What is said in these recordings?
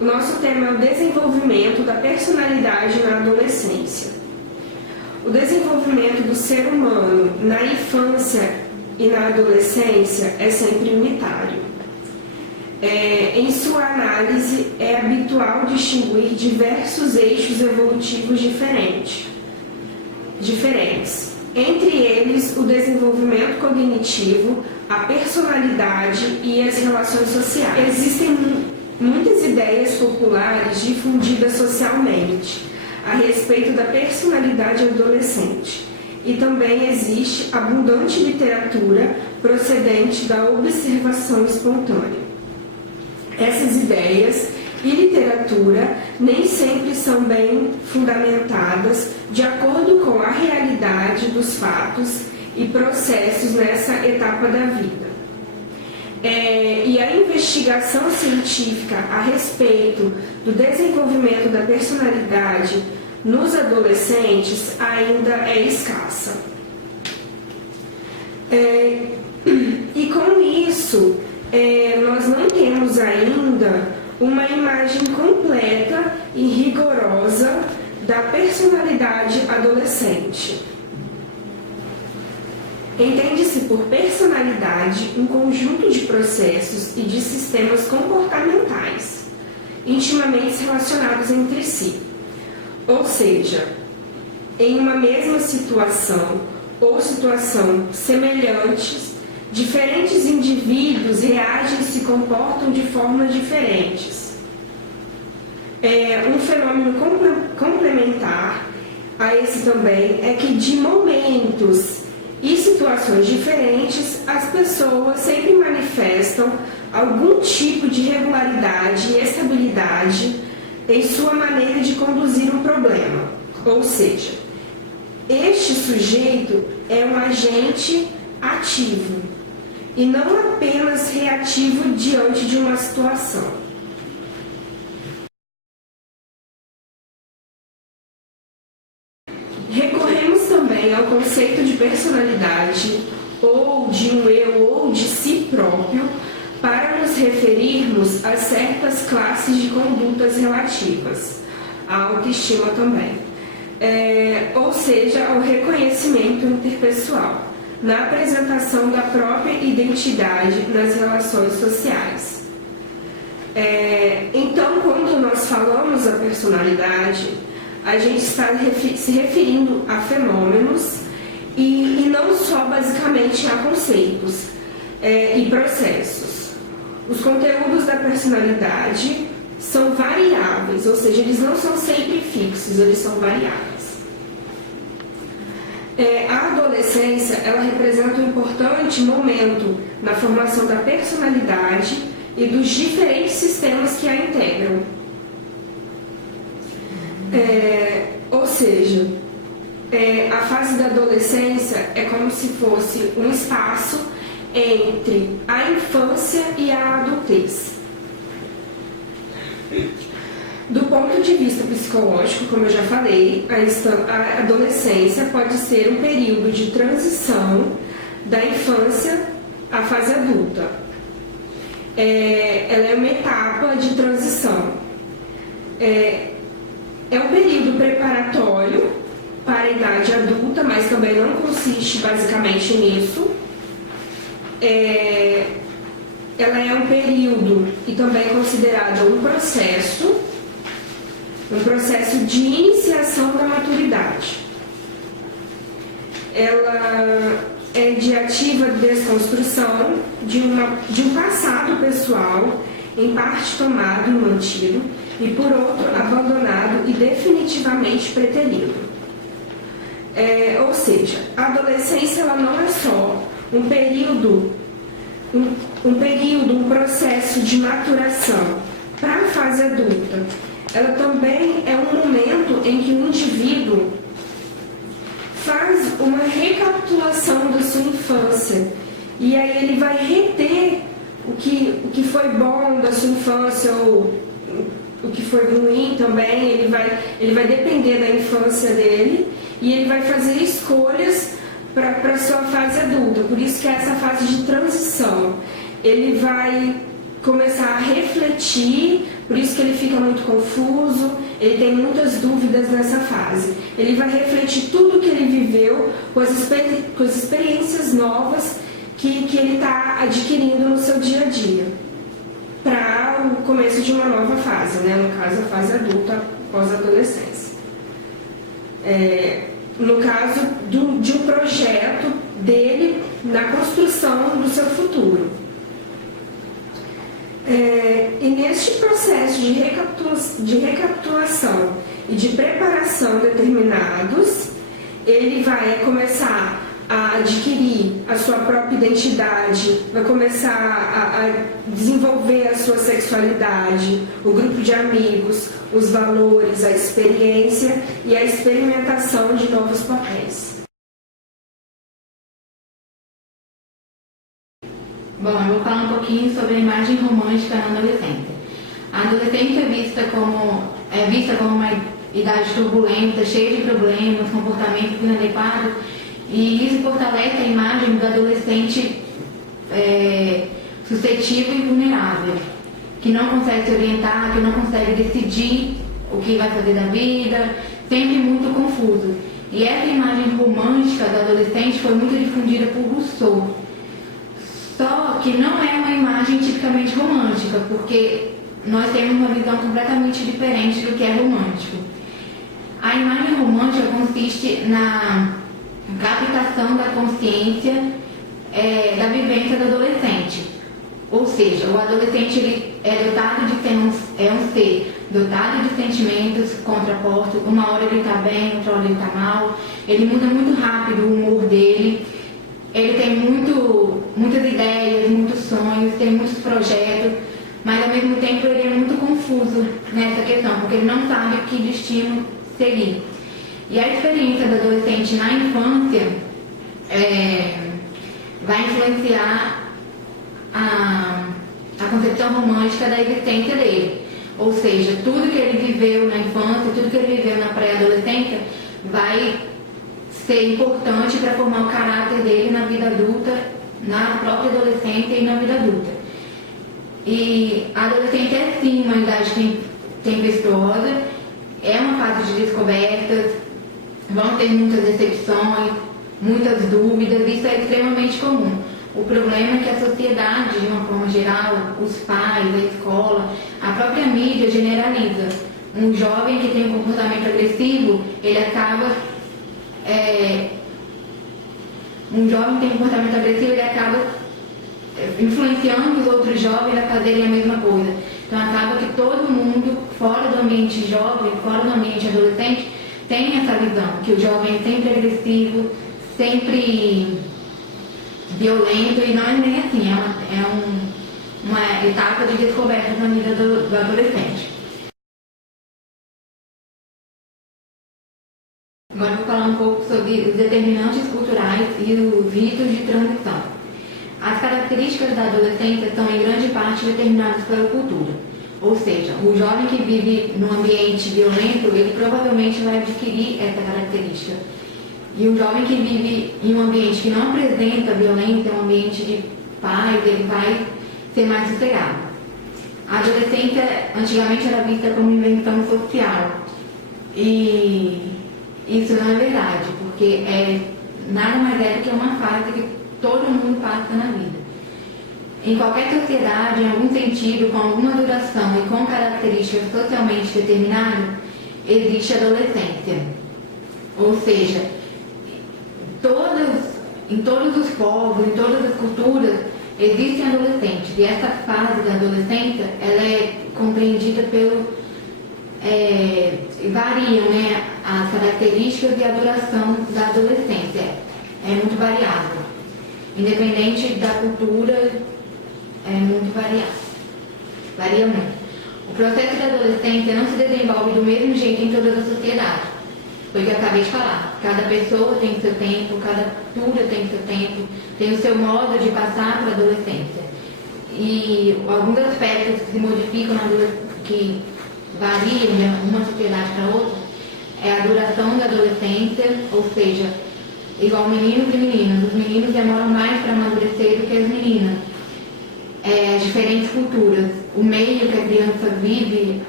O nosso tema é o desenvolvimento da personalidade na adolescência. O desenvolvimento do ser humano na infância e na adolescência é sempre unitário. Em sua análise, é habitual distinguir diversos eixos evolutivos diferentes. Entre eles, o desenvolvimento cognitivo, a personalidade e as relações sociais. Existem muitas ideias populares difundidas socialmente a respeito da personalidade adolescente, e também existe abundante literatura procedente da observação espontânea. Essas ideias e literatura nem sempre são bem fundamentadas de acordo com a realidade dos fatos e processos nessa etapa da vida. E a investigação científica a respeito do desenvolvimento da personalidade nos adolescentes ainda é escassa. E com isso, nós não temos ainda uma imagem completa e rigorosa da personalidade adolescente. Entende-se por personalidade um conjunto de processos e de sistemas comportamentais intimamente relacionados entre si. Ou seja, em uma mesma situação ou situação semelhantes, diferentes indivíduos reagem e se comportam de formas diferentes. Um fenômeno complementar a esse também é que, de momentos e situações diferentes, as pessoas sempre manifestam algum tipo de regularidade e estabilidade em sua maneira de conduzir um problema. Ou seja, este sujeito é um agente ativo e não apenas reativo diante de uma situação. Recorremos também ao conceito de personalidade, ou de um eu ou de si próprio, para nos referirmos a certas classes de condutas relativas, à autoestima também, ou seja, ao reconhecimento interpessoal, na apresentação da própria identidade nas relações sociais. Então, quando nós falamos da personalidade, a gente está se referindo a fenômenos e não só basicamente a conceitos e processos. Os conteúdos da personalidade são variáveis, ou seja, eles não são sempre fixos, eles são variáveis. A adolescência, ela representa um importante momento na formação da personalidade e dos diferentes sistemas que a integram. Ou seja, a fase da adolescência é como se fosse um espaço entre a infância e a adultez. Do ponto de vista psicológico, como eu já falei, a adolescência pode ser um período de transição da infância à fase adulta. Ela é uma etapa de transição. É um período preparatório para a idade adulta, mas também não consiste basicamente nisso. Ela é um período e também é considerada um processo de iniciação da maturidade. Ela é de ativa desconstrução de um passado pessoal, em parte tomado e mantido, e por outro abandonado e definitivamente preterido. Ou seja, a adolescência ela não é só um período, um processo de maturação para a fase adulta. Ela também é um momento em que o indivíduo faz uma recapitulação da sua infância, e aí ele vai reter o que foi bom da sua infância ou o que foi ruim também. Ele vai depender da infância dele e ele vai fazer escolhas para a sua fase adulta. Por isso que é essa fase de transição. Ele vai começar a refletir por isso que ele fica muito confuso, ele tem muitas dúvidas nessa fase. Ele vai refletir tudo que ele viveu com as experiências novas que ele está adquirindo no seu dia a dia, para o começo de uma nova fase, né? No caso, a fase adulta, pós-adolescência. No caso de um projeto dele na construção do seu futuro. E neste processo de recapitulação e de preparação determinados, ele vai começar a adquirir a sua própria identidade, vai começar a desenvolver a sua sexualidade, o grupo de amigos, os valores, a experiência e a experimentação de novos papéis. Bom, eu vou falar um pouquinho sobre a imagem romântica na adolescência. A adolescência é vista como uma idade turbulenta, cheia de problemas, comportamentos inadequados, e isso fortalece a imagem do adolescente suscetível e vulnerável, que não consegue se orientar, que não consegue decidir o que vai fazer da vida, sempre muito confuso. E essa imagem romântica do adolescente foi muito difundida por Rousseau. Só que não é uma imagem tipicamente romântica, porque nós temos uma visão completamente diferente do que é romântico. A imagem romântica consiste na captação da consciência da vivência do adolescente. Ou seja, o adolescente ele é dotado de ser um ser dotado de sentimentos contrapostos. Uma hora ele está bem, outra hora ele está mal. Ele muda muito rápido o humor dele. Ele tem muitas ideias, muitos sonhos, tem muitos projetos, mas ao mesmo tempo ele é muito confuso nessa questão, porque ele não sabe que destino seguir. E a experiência do adolescente na infância vai influenciar a concepção romântica da existência dele. Ou seja, tudo que ele viveu na infância, tudo que ele viveu na pré-adolescência vai ser importante para formar o caráter dele na vida adulta, na própria adolescência e na vida adulta. E a adolescência é sim uma idade tempestuosa, é uma fase de descobertas, vão ter muitas decepções, muitas dúvidas, isso é extremamente comum. O problema é que a sociedade, de uma forma geral, os pais, a escola, a própria mídia generaliza. Um jovem que tem um comportamento agressivo, ele acaba influenciando os outros jovens a fazerem a mesma coisa. Então acaba que todo mundo, fora do ambiente jovem, fora do ambiente adolescente, tem essa visão, que o jovem é sempre agressivo, sempre violento, e não é nem assim, é uma etapa de descoberta na vida do adolescente. Agora vou falar um pouco sobre os determinantes culturais e os ritos de transição. As características da adolescência são em grande parte determinadas pela cultura. Ou seja, o jovem que vive num ambiente violento, ele provavelmente vai adquirir essa característica. E o jovem que vive em um ambiente que não apresenta violência, um ambiente de paz, ele vai ser mais sossegado. A adolescência antigamente era vista como invenção social. E isso não é verdade, porque nada mais é do que uma fase que todo mundo passa na vida. Em qualquer sociedade, em algum sentido, com alguma duração e com características socialmente determinadas, existe a adolescência. Ou seja, em todos os povos, em todas as culturas, existem adolescentes. E essa fase da adolescência, ela é compreendida variam, né, as características e a duração da adolescência. É muito variável. Independente da cultura, é muito variável. Varia muito. O processo da adolescência não se desenvolve do mesmo jeito em todas as sociedades. Foi o que eu acabei de falar. Cada pessoa tem o seu tempo, cada cultura tem o seu tempo, tem o seu modo de passar para a adolescência. E alguns aspectos que se modificam na adolescência, que variam de uma sociedade para outra, é a duração da adolescência, ou seja, igual meninos e meninas. Os meninos demoram mais para amadurecer do que as meninas. Diferentes culturas. o meio que a criança vive,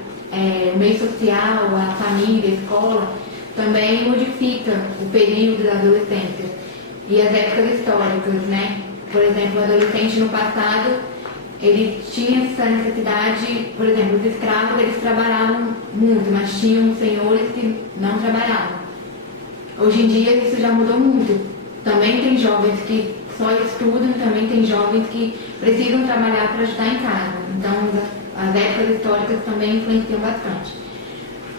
o meio social, a família, a escola, também modifica o período da adolescência e as épocas históricas, né? Por exemplo, o adolescente no passado, ele tinha essa necessidade, por exemplo, os escravos, eles trabalhavam muito, mas tinham senhores que não trabalhavam. Hoje em dia isso já mudou muito. Também tem jovens que só estudam, também tem jovens que precisam trabalhar para ajudar em casa. Então, as épocas históricas também influenciam bastante.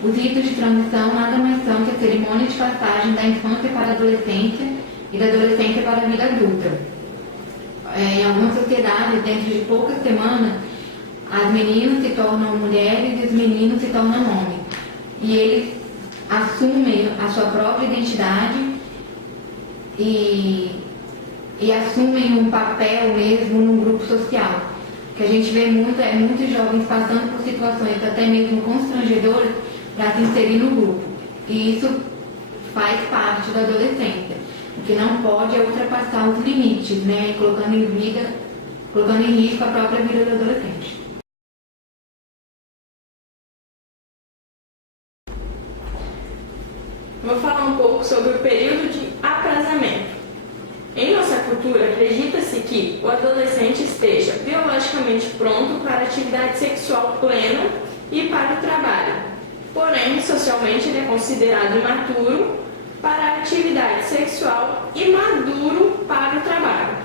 Os ritos de transição nada mais são que a cerimônia de passagem da infância para a adolescência e da adolescência para a vida adulta. Em algumas sociedades, dentro de poucas semanas, as meninas se tornam mulheres e os meninos se tornam homens. E eles assumem a sua própria identidade e assumem um papel mesmo num grupo social. O que a gente vê muito é muitos jovens passando por situações até mesmo constrangedoras para se inserir no grupo. E isso faz parte da adolescência. O que não pode é ultrapassar os limites, né? Colocando em risco a própria vida do adolescente. Vou falar um pouco sobre o período de aprazamento. Em nossa cultura, acredita-se que o adolescente esteja biologicamente pronto para a atividade sexual plena e para o trabalho. Porém, socialmente ele é considerado imaturo para a atividade sexual e maduro para o trabalho.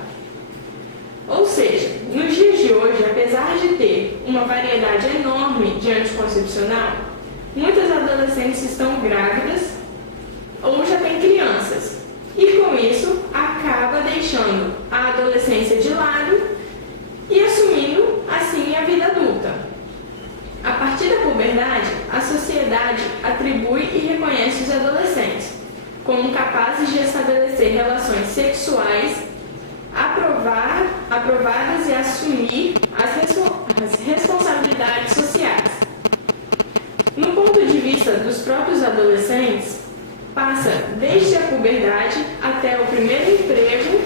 Ou seja, nos dias de hoje, apesar de ter uma variedade enorme de anticoncepcional, muitas adolescentes estão grávidas ou já têm crianças. E com isso, acaba deixando a adolescência de lado e assumindo, assim, a vida adulta. A partir da puberdade, a sociedade atribui e reconhece os adolescentes como capazes de estabelecer relações sexuais aprovadas e assumir as responsabilidades sociais. No ponto de vista dos próprios adolescentes, passa desde a puberdade até o primeiro emprego.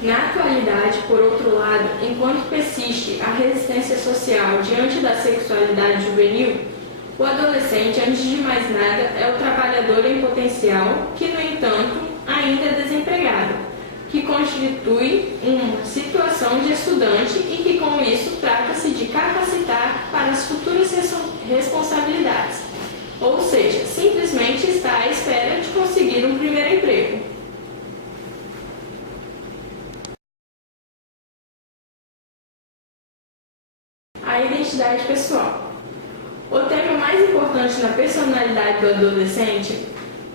Na atualidade, por outro lado, enquanto persiste a resistência social diante da sexualidade juvenil, o adolescente, antes de mais nada, é o trabalhador em potencial que, no entanto, ainda é desempregado, que constitui uma situação de estudante e que, com isso, trata-se de capacitar para as futuras responsabilidades. Ou seja, simplesmente está à espera de conseguir um primeiro emprego. A identidade pessoal. O tema mais importante na personalidade do adolescente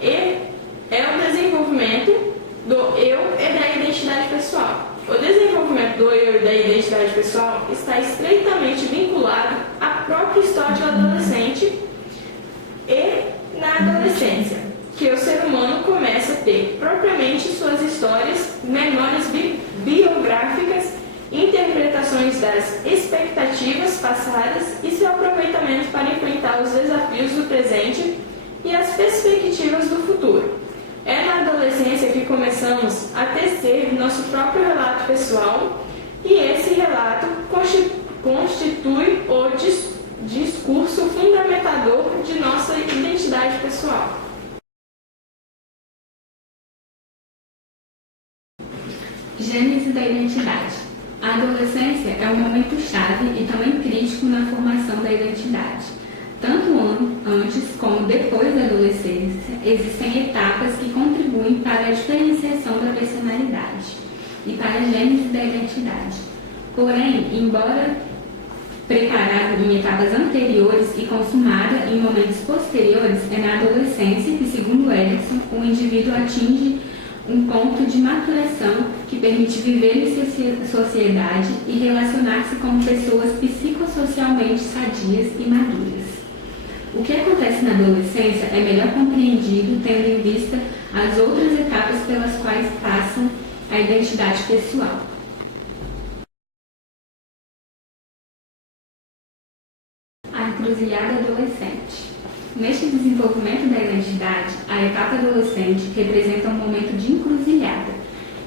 é o desenvolvimento do eu e da identidade pessoal. O desenvolvimento do eu e da identidade pessoal está estreitamente vinculado à própria história do adolescente e na adolescência, que o ser humano começa a ter propriamente suas histórias, memórias biográficas, interpretações das expectativas passadas e seu aproveitamento para enfrentar os desafios do presente e as perspectivas do futuro. É na adolescência que começamos a tecer nosso próprio relato pessoal e esse relato constitui o discurso fundamentador de nossa identidade pessoal. Gênese da identidade. A adolescência é um momento chave e também crítico na formação da identidade. Tanto antes como depois da adolescência, existem etapas que contribuem para a diferenciação da personalidade e para a gênese da identidade. Porém, embora preparada em etapas anteriores e consumada em momentos posteriores, é na adolescência que, segundo Erickson, o indivíduo atinge um ponto de maturação que permite viver em sociedade e relacionar-se com pessoas psicossocialmente sadias e maduras. O que acontece na adolescência é melhor compreendido tendo em vista as outras etapas pelas quais passam a identidade pessoal. A encruzilhada adolescente. Neste desenvolvimento da identidade, a etapa adolescente representa um momento de encruzilhada,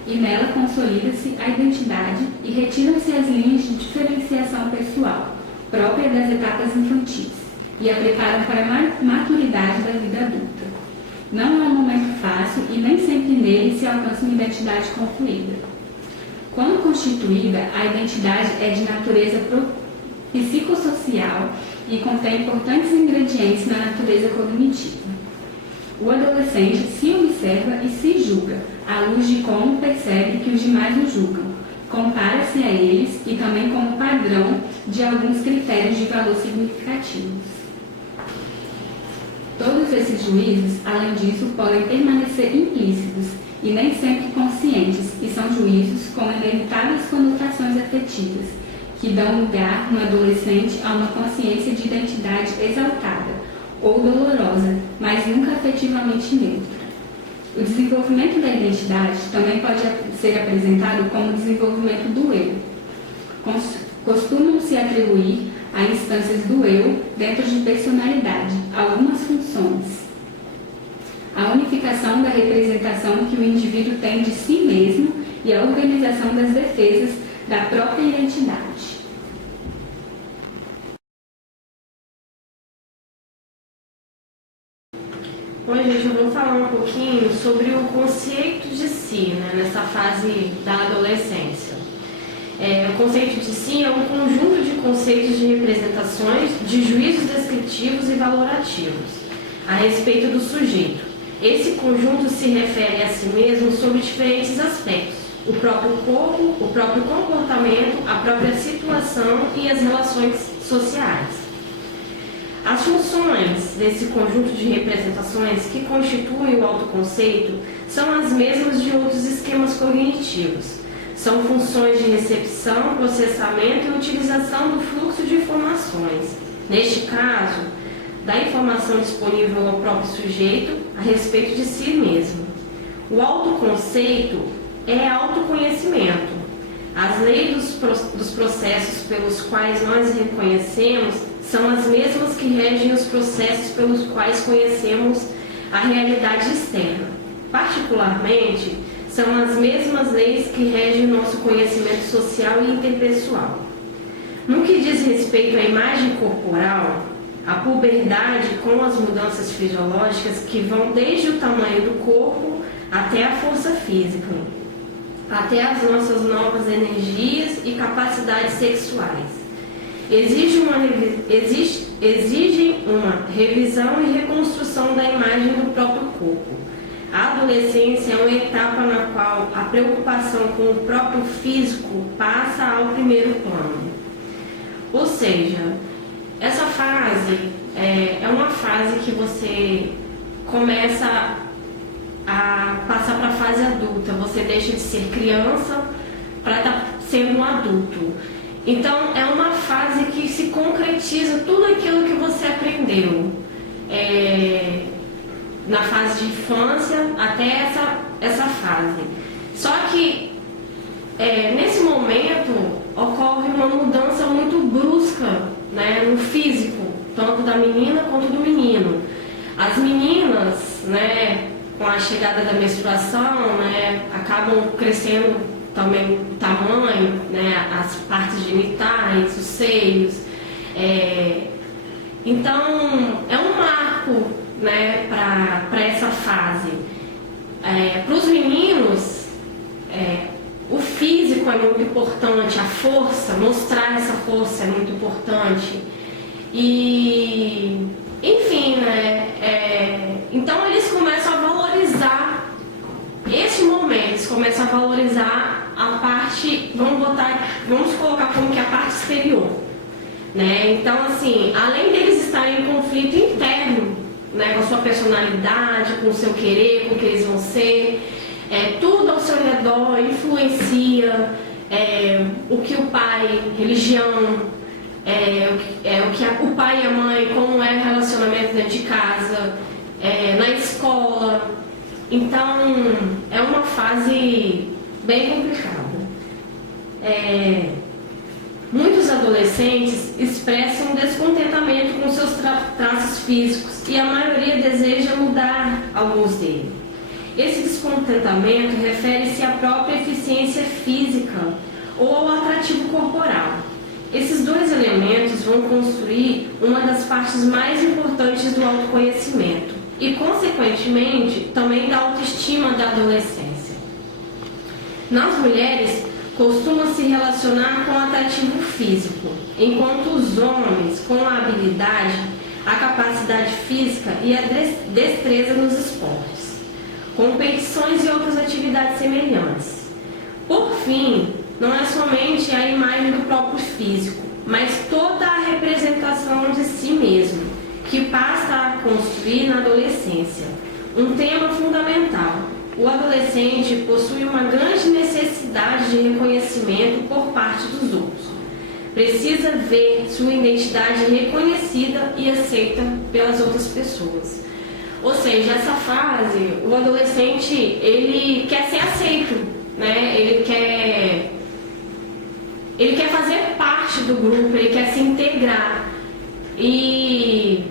e nela consolida-se a identidade e retiram-se as linhas de diferenciação pessoal, própria das etapas infantis e a preparam para a maturidade da vida adulta. Não é um momento fácil e nem sempre nele se alcança uma identidade concluída. Quando constituída, a identidade é de natureza psicossocial e contém importantes ingredientes na natureza cognitiva. O adolescente se observa e se julga, à luz de como percebe que os demais o julgam, compara-se a eles e também como padrão de alguns critérios de valor significativos. Todos esses juízos, além disso, podem permanecer implícitos e nem sempre conscientes, e são juízos com inevitáveis conotações afetivas, que dão lugar no adolescente a uma consciência de identidade exaltada ou dolorosa, mas nunca afetivamente neutra. O desenvolvimento da identidade também pode ser apresentado como desenvolvimento do eu. Costumam-se atribuir a instâncias do eu dentro de personalidade algumas funções. A unificação da representação que o indivíduo tem de si mesmo e a organização das defesas da própria identidade. Hoje, gente, eu vou falar um pouquinho sobre o conceito de si, nessa fase da adolescência. O conceito de si é um conjunto de conceitos de representações, de juízos descritivos e valorativos a respeito do sujeito. Esse conjunto se refere a si mesmo sobre diferentes aspectos: o próprio corpo, o próprio comportamento, a própria situação e as relações sociais. As funções desse conjunto de representações que constituem o autoconceito são as mesmas de outros esquemas cognitivos. São funções de recepção, processamento e utilização do fluxo de informações. Neste caso, da informação disponível ao próprio sujeito a respeito de si mesmo. O autoconceito é autoconhecimento. As leis dos processos pelos quais nós reconhecemos são as mesmas que regem os processos pelos quais conhecemos a realidade externa. Particularmente, são as mesmas leis que regem o nosso conhecimento social e interpessoal. No que diz respeito à imagem corporal, a puberdade com as mudanças fisiológicas que vão desde o tamanho do corpo até a força física, até as nossas novas energias e capacidades sexuais. Exigem uma revisão e reconstrução da imagem do próprio corpo. A adolescência é uma etapa na qual a preocupação com o próprio físico passa ao primeiro plano. Ou seja, essa fase é uma fase que você começa a passar para a fase adulta. Você deixa de ser criança para estar sendo um adulto. Então, é uma fase que se concretiza tudo aquilo que você aprendeu na fase de infância até essa fase. Só que, nesse momento, ocorre uma mudança muito brusca, no físico, tanto da menina quanto do menino. As meninas, com a chegada da menstruação, acabam crescendo também o tamanho, as partes genitais, os seios. Então, é um marco, para essa fase. Para os meninos, o físico é muito importante, a força, mostrar essa força é muito importante. E, enfim, então eles começam a valorizar esse momento, eles começam a valorizar a parte, vamos colocar como que a parte exterior. Então, assim, além deles estarem em conflito interno, com a sua personalidade, com o seu querer, com o que eles vão ser, tudo ao seu redor influencia o que o pai, religião, o que o pai e a mãe, como é o relacionamento dentro de casa, na escola. Então, é uma fase bem complicada. Muitos adolescentes expressam descontentamento com seus traços físicos e a maioria deseja mudar alguns deles. Esse descontentamento refere-se à própria eficiência física ou ao atrativo corporal. Esses dois elementos vão construir uma das partes mais importantes do autoconhecimento e, consequentemente, também da autoestima da adolescência. Nas mulheres, costuma se relacionar com o atrativo físico, enquanto os homens com a habilidade, a capacidade física e a destreza nos esportes, competições e outras atividades semelhantes. Por fim, não é somente a imagem do próprio físico, mas toda a representação de si mesmo, que passa a construir na adolescência. Um tema fundamental. O adolescente possui uma grande necessidade de reconhecimento por parte dos outros. Precisa ver sua identidade reconhecida e aceita pelas outras pessoas. Ou seja, essa fase, o adolescente, ele quer ser aceito, né? Ele quer fazer parte do grupo, ele quer se integrar. E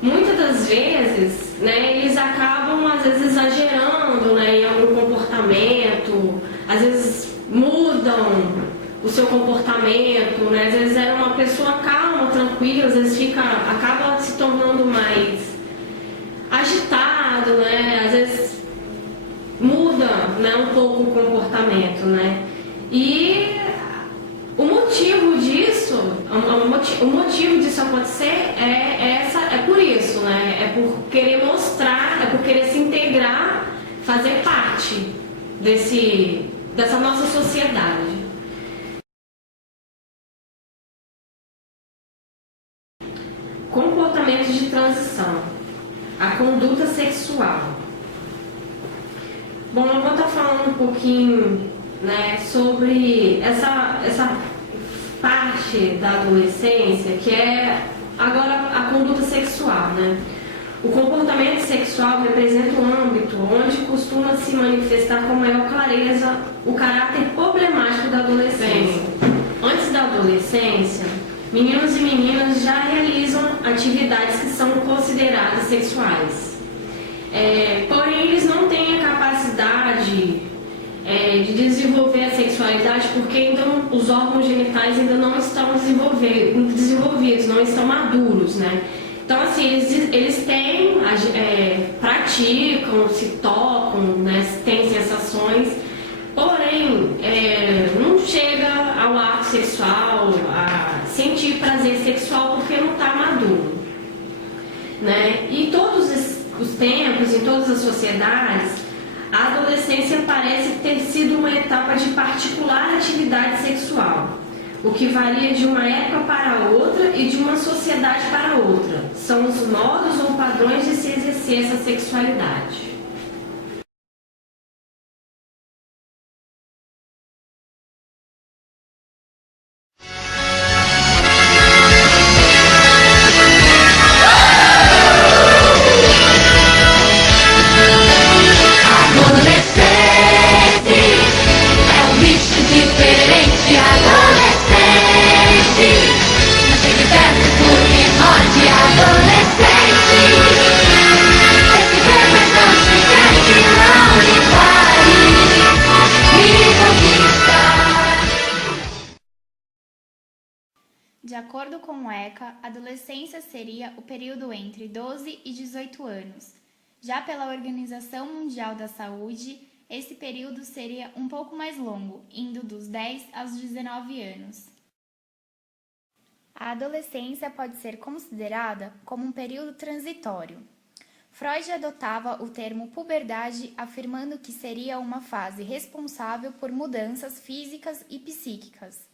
muitas das vezes, né, eles acabam, às vezes, exagerando, né, em algum comportamento, às vezes mudam o seu comportamento, né, às vezes era uma pessoa calma, tranquila, às vezes acaba se tornando mais agitado, né, às vezes muda, né, um pouco o comportamento, né, e o motivo disso acontecer é por isso, né? É por querer mostrar, é por querer se integrar, fazer parte dessa nossa sociedade. Comportamentos de transição. A conduta sexual. Bom, eu vou estar falando um pouquinho, né, sobre essa parte da adolescência, que é agora a conduta sexual, né? O comportamento sexual representa um âmbito onde costuma se manifestar com maior clareza o caráter problemático da adolescência. Antes da adolescência, meninos e meninas já realizam atividades que são consideradas sexuais. Porém, eles não têm a capacidade de desenvolver a sexualidade porque ainda os órgãos genitais ainda não estão desenvolvidos, não estão maduros, né? Então, assim, eles têm, praticam, se tocam, né? Têm sensações, porém, não chega ao ato sexual, a sentir prazer sexual porque não está maduro, né? E todos os tempos, em todas as sociedades, a adolescência parece ter sido uma etapa de particular atividade sexual, o que varia de uma época para outra e de uma sociedade para outra. São os modos ou padrões de se exercer essa sexualidade. De acordo com o ECA, a adolescência seria o período entre 12 e 18 anos. Já pela Organização Mundial da Saúde, esse período seria um pouco mais longo, indo dos 10 aos 19 anos. A adolescência pode ser considerada como um período transitório. Freud adotava o termo puberdade, afirmando que seria uma fase responsável por mudanças físicas e psíquicas,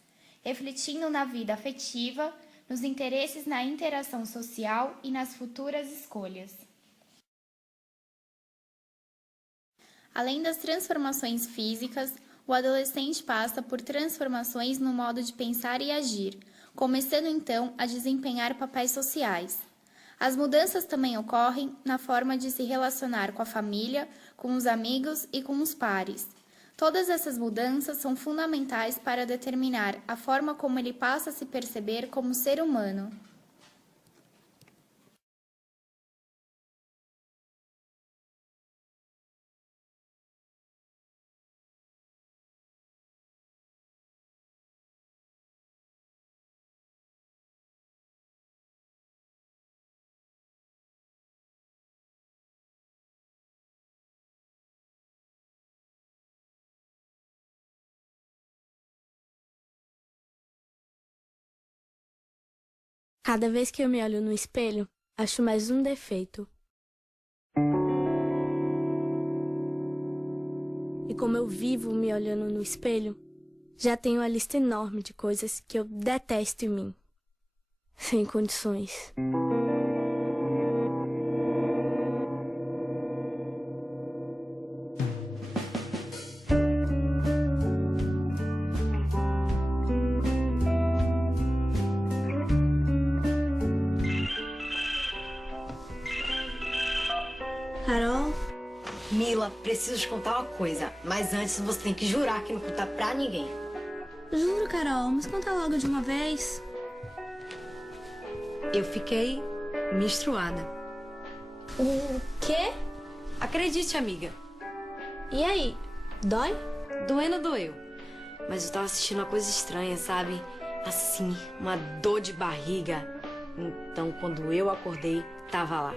refletindo na vida afetiva, nos interesses na interação social e nas futuras escolhas. Além das transformações físicas, o adolescente passa por transformações no modo de pensar e agir, começando então a desempenhar papéis sociais. As mudanças também ocorrem na forma de se relacionar com a família, com os amigos e com os pares. Todas essas mudanças são fundamentais para determinar a forma como ele passa a se perceber como ser humano. Cada vez que eu me olho no espelho, acho mais um defeito. E como eu vivo me olhando no espelho, já tenho uma lista enorme de coisas que eu detesto em mim. Sem condições. Carol? Mila, preciso te contar uma coisa, mas antes você tem que jurar que não contar pra ninguém. Juro, Carol, mas conta logo de uma vez. Eu fiquei menstruada. O quê? Acredite, amiga. E aí? Dói? Doendo doeu. Mas eu tava assistindo uma coisa estranha, sabe? Assim, uma dor de barriga. Então, quando eu acordei, tava lá.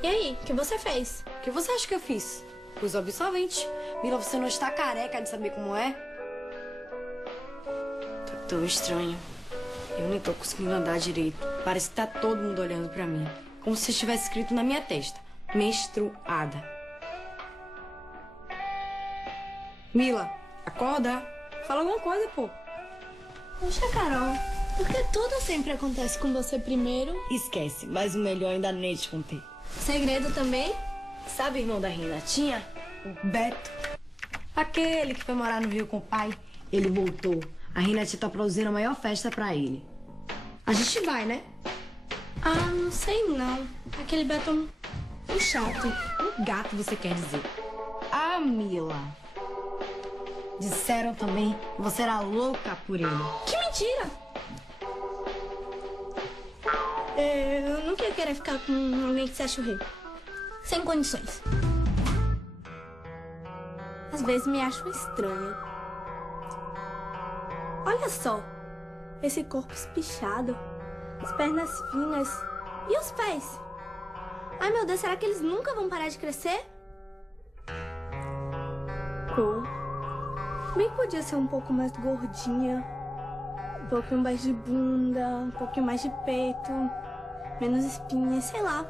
E aí, o que você fez? O que você acha que eu fiz? Pus absorvente. Mila, você não está careca de saber como é? Tá tão estranho. Eu nem tô conseguindo andar direito. Parece que tá todo mundo olhando pra mim. Como se estivesse escrito na minha testa. Menstruada. Mila, acorda. Fala alguma coisa, pô. Poxa, Carol, por que tudo sempre acontece com você primeiro? Esquece, mas o melhor ainda nem te contei. Segredo também? Sabe o irmão da Renatinha? O Beto. Aquele que foi morar no Rio com o pai. Ele voltou. A Renatinha tá produzindo a maior festa pra ele. A gente vai, né? Ah, não sei não. Aquele Beto é um chato. Um gato, você quer dizer. Ah, Mila. Disseram também que você era louca por ele. Que mentira! Eu nunca ia querer ficar com alguém que se acha o rei. Sem condições. Às vezes me acho estranha. Olha só. Esse corpo espichado. As pernas finas. E os pés? Ai, meu Deus, será que eles nunca vão parar de crescer? Cor. Bem que podia ser um pouco mais gordinha. Um pouquinho mais de bunda. Um pouquinho mais de peito. Menos espinhas, sei lá.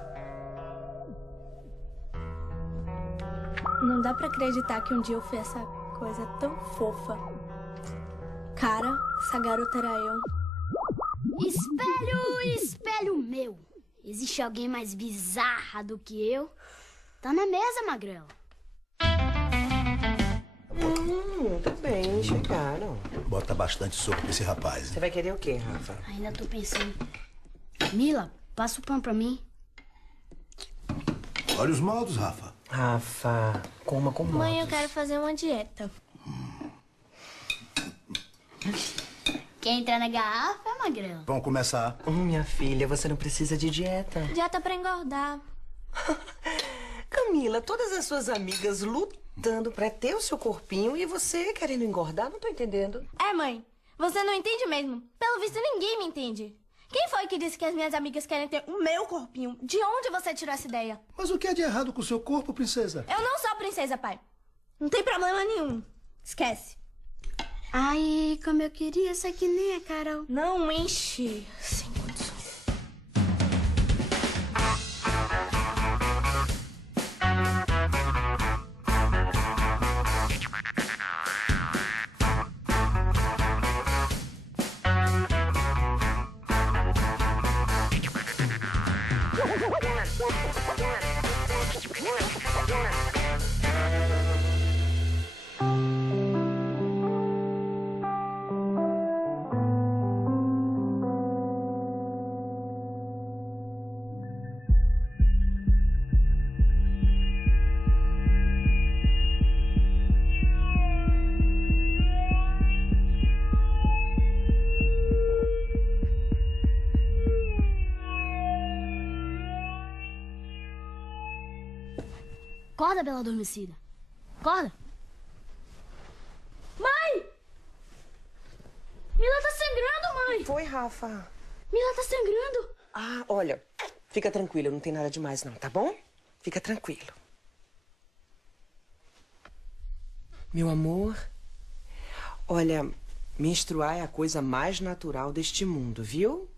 Não dá pra acreditar que um dia eu fui essa coisa tão fofa. Cara, essa garota era eu. Espelho, espelho meu. Existe alguém mais bizarra do que eu? Tá na mesa, magrela. Tá bem, chegaram. Bota bastante sopa pra esse rapaz, hein? Você vai querer o quê, Rafa? Ainda tô pensando. Mila, passa o pão pra mim. Olha os modos, Rafa. Rafa, coma com modos. Mãe, eu quero fazer uma dieta. Quer entrar na garrafa, magrela? Vamos começar. Minha filha, você não precisa de dieta. Dieta pra engordar. Camila, todas as suas amigas lutando pra ter o seu corpinho e você querendo engordar, não tô entendendo. É, mãe. Você não entende mesmo. Pelo visto, ninguém me entende. Quem foi que disse que as minhas amigas querem ter o meu corpinho? De onde você tirou essa ideia? Mas o que é de errado com o seu corpo, princesa? Eu não sou princesa, pai. Não tem problema nenhum. Esquece. Ai, como eu queria ser que nem a Carol. Não enche. Sem condições. Acorda, bela adormecida. Acorda. Mãe! Mila tá sangrando, mãe! Foi, Rafa. Mila tá sangrando! Ah, olha, fica tranquila, não tem nada demais não, tá bom? Fica tranquilo. Meu amor, olha, menstruar é a coisa mais natural deste mundo, viu?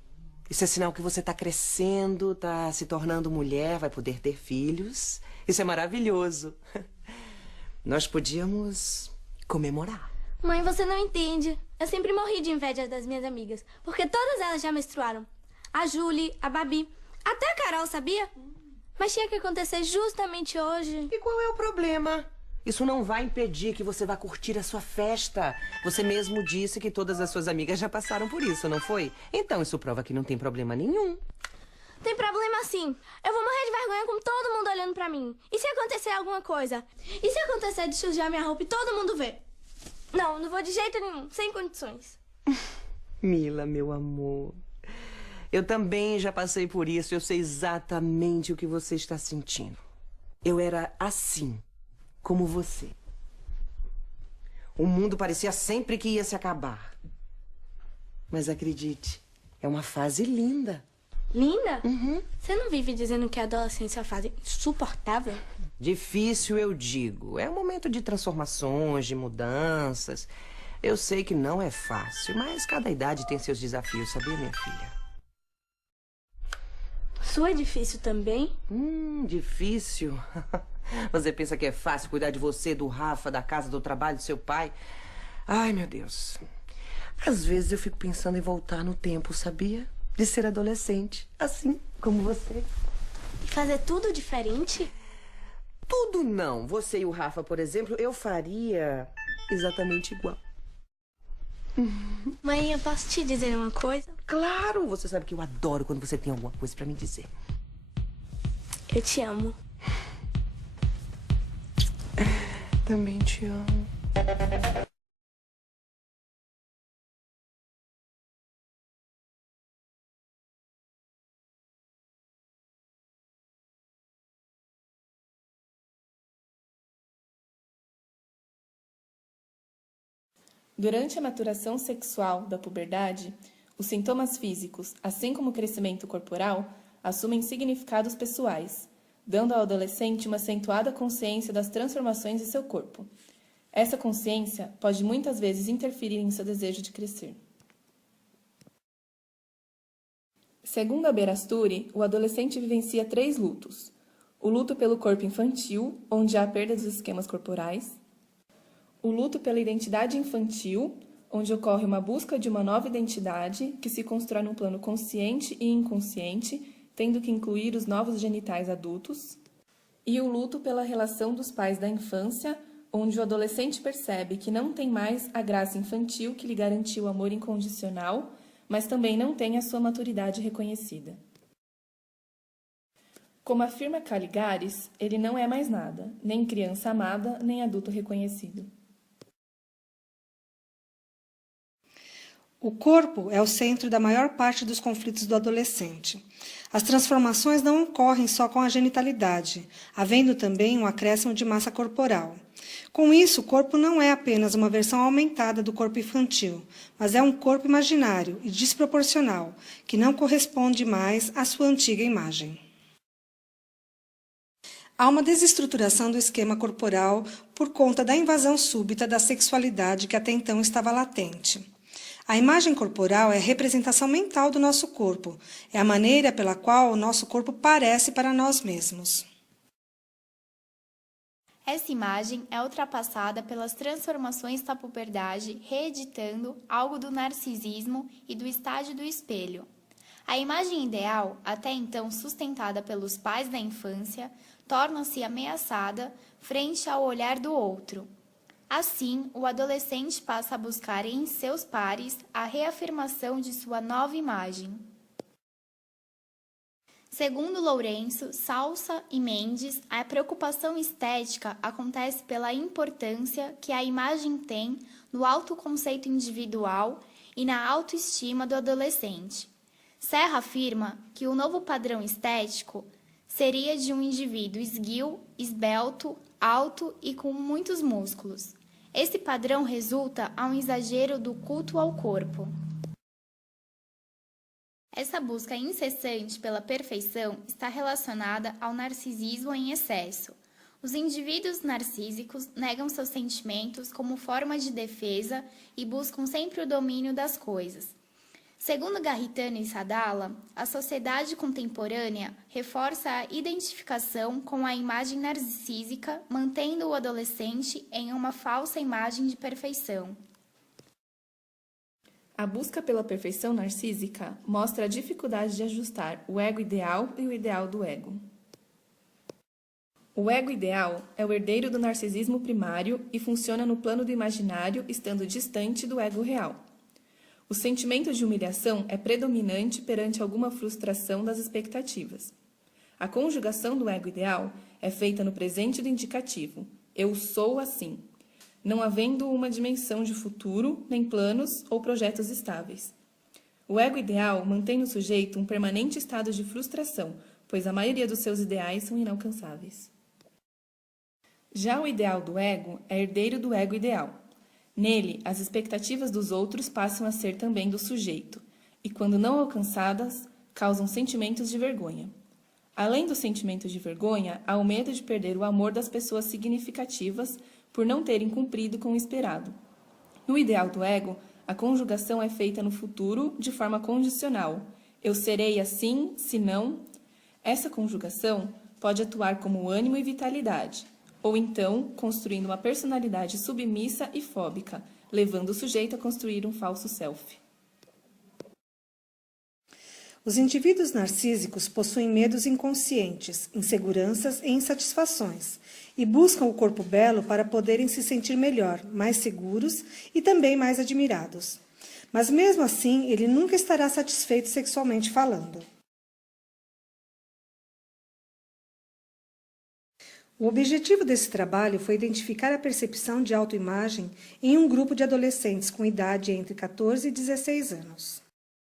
Isso é sinal que você tá crescendo, tá se tornando mulher, vai poder ter filhos. Isso é maravilhoso. Nós podíamos comemorar. Mãe, você não entende. Eu sempre morri de inveja das minhas amigas, porque todas elas já menstruaram. A Julie, a Babi, até a Carol, sabia? Mas tinha que acontecer justamente hoje. E qual é o problema? Isso não vai impedir que você vá curtir a sua festa. Você mesmo disse que todas as suas amigas já passaram por isso, não foi? Então isso prova que não tem problema nenhum. Tem problema sim. Eu vou morrer de vergonha com todo mundo olhando pra mim. E se acontecer alguma coisa? E se acontecer de sujar minha roupa e todo mundo ver? Não, não vou de jeito nenhum. Sem condições. Mila, meu amor. Eu também já passei por isso. Eu sei exatamente o que você está sentindo. Eu era assim, como você. O mundo parecia sempre que ia se acabar. Mas acredite, é uma fase linda. Linda? Uhum. Você não vive dizendo que a adolescência é uma fase insuportável? Difícil, eu digo. É um momento de transformações, de mudanças. Eu sei que não é fácil, mas cada idade tem seus desafios, sabia, minha filha? Sua é difícil também? Difícil? Você pensa que é fácil cuidar de você, do Rafa, da casa, do trabalho, do seu pai? Ai, meu Deus. Às vezes eu fico pensando em voltar no tempo, sabia? De ser adolescente, assim como você. E fazer tudo diferente? Tudo não. Você e o Rafa, por exemplo, eu faria exatamente igual. Mãe, eu posso te dizer uma coisa? Claro, você sabe que eu adoro quando você tem alguma coisa pra me dizer. Eu te amo. Também te amo. Durante a maturação sexual da puberdade, os sintomas físicos, assim como o crescimento corporal, assumem significados pessoais, dando ao adolescente uma acentuada consciência das transformações de seu corpo. Essa consciência pode muitas vezes interferir em seu desejo de crescer. Segundo a Berasturi, o adolescente vivencia 3 lutos. O luto pelo corpo infantil, onde há a perda dos esquemas corporais. O luto pela identidade infantil, onde ocorre uma busca de uma nova identidade que se constrói num plano consciente e inconsciente, tendo que incluir os novos genitais adultos. E o luto pela relação dos pais da infância, onde o adolescente percebe que não tem mais a graça infantil que lhe garantiu o amor incondicional, mas também não tem a sua maturidade reconhecida. Como afirma Caligares, ele não é mais nada, nem criança amada, nem adulto reconhecido. O corpo é o centro da maior parte dos conflitos do adolescente. As transformações não ocorrem só com a genitalidade, havendo também um acréscimo de massa corporal. Com isso, o corpo não é apenas uma versão aumentada do corpo infantil, mas é um corpo imaginário e desproporcional, que não corresponde mais à sua antiga imagem. Há uma desestruturação do esquema corporal por conta da invasão súbita da sexualidade que até então estava latente. A imagem corporal é a representação mental do nosso corpo, é a maneira pela qual o nosso corpo parece para nós mesmos. Essa imagem é ultrapassada pelas transformações da puberdade, reeditando algo do narcisismo e do estágio do espelho. A imagem ideal, até então sustentada pelos pais da infância, torna-se ameaçada frente ao olhar do outro. Assim, o adolescente passa a buscar em seus pares a reafirmação de sua nova imagem. Segundo Lourenço, Salsa e Mendes, a preocupação estética acontece pela importância que a imagem tem no autoconceito individual e na autoestima do adolescente. Serra afirma que o novo padrão estético seria de um indivíduo esguio, esbelto, alto e com muitos músculos. Esse padrão resulta a um exagero do culto ao corpo. Essa busca incessante pela perfeição está relacionada ao narcisismo em excesso. Os indivíduos narcísicos negam seus sentimentos como forma de defesa e buscam sempre o domínio das coisas. Segundo Garritano e Sadala, a sociedade contemporânea reforça a identificação com a imagem narcísica, mantendo o adolescente em uma falsa imagem de perfeição. A busca pela perfeição narcísica mostra a dificuldade de ajustar o ego ideal e o ideal do ego. O ego ideal é o herdeiro do narcisismo primário e funciona no plano do imaginário, estando distante do ego real. O sentimento de humilhação é predominante perante alguma frustração das expectativas. A conjugação do ego ideal é feita no presente do indicativo, eu sou assim, não havendo uma dimensão de futuro, nem planos ou projetos estáveis. O ego ideal mantém no sujeito um permanente estado de frustração, pois a maioria dos seus ideais são inalcançáveis. Já o ideal do ego é herdeiro do ego ideal. Nele, as expectativas dos outros passam a ser também do sujeito, e quando não alcançadas, causam sentimentos de vergonha. Além do sentimento de vergonha, há o medo de perder o amor das pessoas significativas por não terem cumprido com o esperado. No ideal do ego, a conjugação é feita no futuro de forma condicional. Eu serei assim, se não. Essa conjugação pode atuar como ânimo e vitalidade, ou então construindo uma personalidade submissa e fóbica, levando o sujeito a construir um falso self. Os indivíduos narcísicos possuem medos inconscientes, inseguranças e insatisfações, e buscam o corpo belo para poderem se sentir melhor, mais seguros e também mais admirados. Mas mesmo assim, ele nunca estará satisfeito sexualmente falando. O objetivo desse trabalho foi identificar a percepção de autoimagem em um grupo de adolescentes com idade entre 14 e 16 anos.